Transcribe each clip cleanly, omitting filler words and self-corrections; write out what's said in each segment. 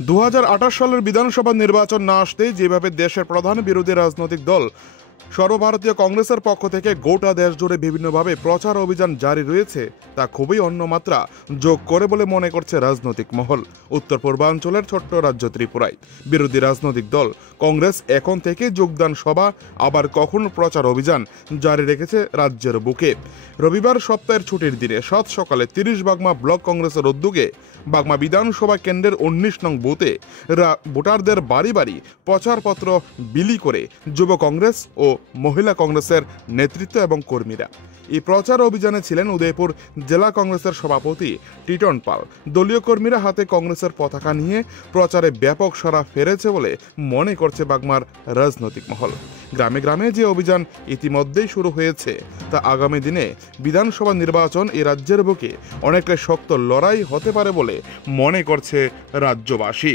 2028 সালের বিধানসভা নির্বাচন না আসতেই যেভাবে দেশের প্রধান বিরোধী রাজনৈতিক দল সর্বভারতীয় কংগ্রেসের পক্ষ থেকে গোটা দেশ জুড়ে বিভিন্নভাবে প্রচার অভিযান জারি রয়েছে তা খুবই অন্য মাত্রা যোগ করে বলে মনে করছে রাজনৈতিক মহল। উত্তর পূর্বাঞ্চলের ছোট্ট রাজ্য ত্রিপুরায় বিরোধী রাজনৈতিক দল কংগ্রেস এখন থেকে যোগদান সভা আবার কখন প্রচার অভিযান জারি রেখেছে রাজ্যের বুকে। রবিবার সপ্তাহের ছুটির দিনে সাত সকালে 30 বাগমা ব্লক কংগ্রেসের উদ্যোগে বাগমা বিধানসভা কেন্দ্রের 19 নং বুথে ভোটারদের বাড়ি বাড়ি প্রচারপত্র বিলি করে যুব কংগ্রেস ও মহিলা কংগ্রেসের নেতৃত্ব এবং কর্মীরা। এই প্রচার অভিযানে ছিলেন উদয়পুর জেলা কংগ্রেসের সভাপতি টিটন পাল। দলীয় কর্মীরা হাতে কংগ্রেসের পতাকা নিয়ে প্রচারে ব্যাপক সাড়া ফেলেছে বলে মনে করছে বাগমার রাজনৈতিক মহল। গ্রামে গ্রামে যে অভিযান ইতিমধ্যেই শুরু হয়েছে তা আগামী দিনে বিধানসভা নির্বাচন এই রাজ্যের বুকে অনেকটা শক্ত লড়াই হতে পারে বলে মনে করছে রাজ্যবাসী।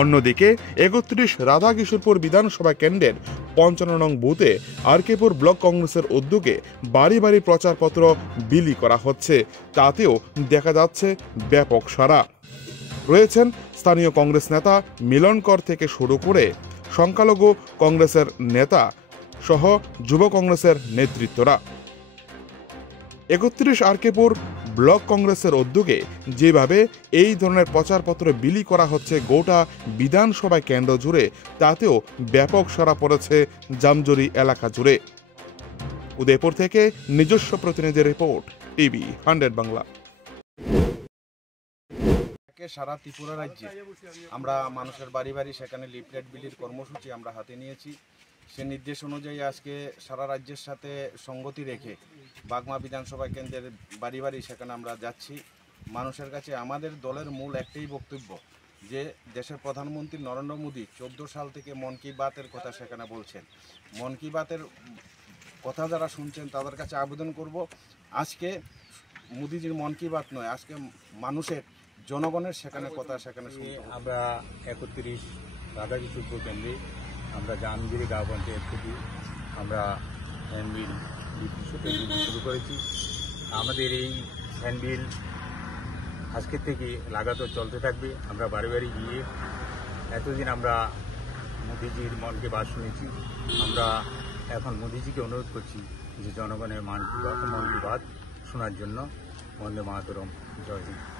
অন্যদিকে 31 রাধাকিশোরপুর বিধানসভা কেন্দ্রের 55 নং বুথে আরকেপুর ব্লক কংগ্রেসের উদ্যোগে বাড়ি বাড়ি প্রচারপত্র বিলি করা হচ্ছে, তাতেও দেখা যাচ্ছে ব্যাপক সাড়া। রয়েছেন স্থানীয় কংগ্রেস নেতা মিলন কর থেকে শুরু করে সংখ্যালঘু কংগ্রেসের নেতা সহ যুব কংগ্রেসের নেতৃত্বরা। 31 আরকেপুর ব্লক কংগ্রেসের উদ্যোগে যেভাবে এই ধরনের প্রচারপত্র বিলি করা হচ্ছে গোটা বিধানসভা কেন্দ্র জুড়ে, তাতেও ব্যাপক সাড়া পড়েছে জামজুরি এলাকা জুড়ে। উদয়পুর থেকে নিজস্ব প্রতিনিধি রিপোর্ট, টিভি 100 বাংলা। সারা ত্রিপুরা রাজ্যে আমরা মানুষের বাড়ি বাড়ি সেখানে লিফলেট বিলির কর্মসূচি আমরা হাতে নিয়েছি। সে নির্দেশ অনুযায়ী আজকে সারা রাজ্যের সাথে সঙ্গতি রেখে বাগমা বিধানসভা কেন্দ্রের বাড়ি বাড়ি সেখানে আমরা যাচ্ছি। মানুষের কাছে আমাদের দলের মূল একটাই বক্তব্য যে দেশের প্রধানমন্ত্রী নরেন্দ্র মোদী 14 সাল থেকে মন কি বাতের কথা সেখানে বলছেন। মন কি বাতের কথা যারা শুনছেন তাদের কাছে আবেদন করব, আজকে মোদীজির মন কি বাত নয়, আজকে মানুষের জনগণের সেখানে কথা সেখানে শুনতে। আমরা 31 রাধাকিশোরপুর কেন্দ্রে আমরা জামগিরি গাঁও পঞ্চায়েত থেকে আমরা হ্যান্ডবিল শুরু করেছি। আমাদের এই হ্যান্ডবিল আজকের থেকে লাগাতার চলতে থাকবে। আমরা বাড়ি বাড়ি গিয়ে এতদিন আমরা মোদিজির মনকে বাত শুনেছি, আমরা এখন মোদিজিকে অনুরোধ করছি যে জনগণের মন কি বাত শোনার জন্য। বন্দে মাতরম, জয় হিন্দ।